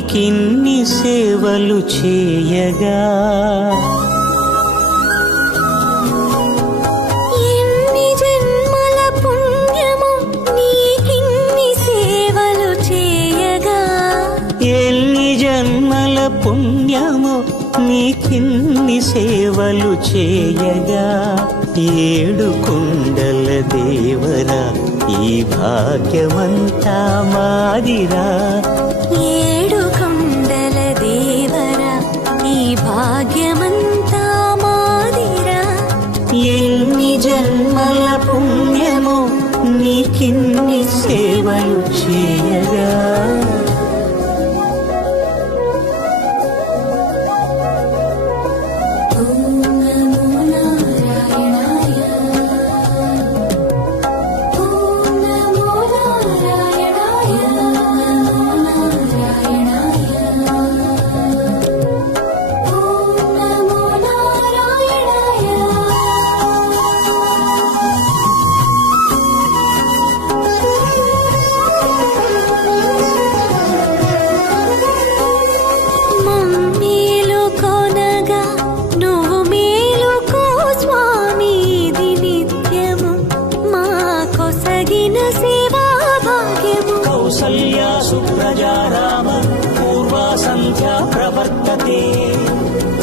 నీకిన్ని సేవలు చేయగా ఎన్ని జన్మల పుణ్యము నీకిన్ని సేవలు చేయగా ఎన్ని జన్మల పుణ్యము నీకిన్ని సేవలు చేయగా ఏడు కొండల దేవరా ఈ భాగ్యమంతా మాదిరా ఏడు కొండల దేవరా ఈ భాగ్యమంతా మాదిరా ఎన్ని జన్మల పుణ్యము నీకిన్ని సేవలు చేయగా కౌసల్యా సుప్రజా రామ పూర్వా సంధ్యా ప్రవర్తతే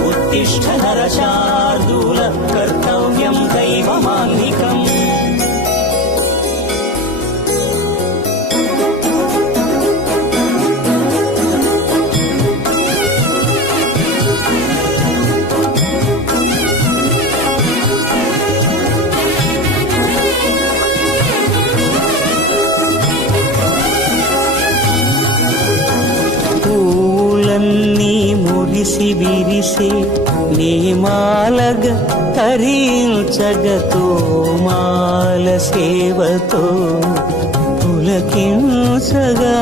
ఉత్తిష్ఠ నరశార్దూల కర్తవ్యం దైవమాన్నికం పూలన్నీ మురిసి విరిసే నేమాలగ తరించగతో మాల సేవతో పులకించగా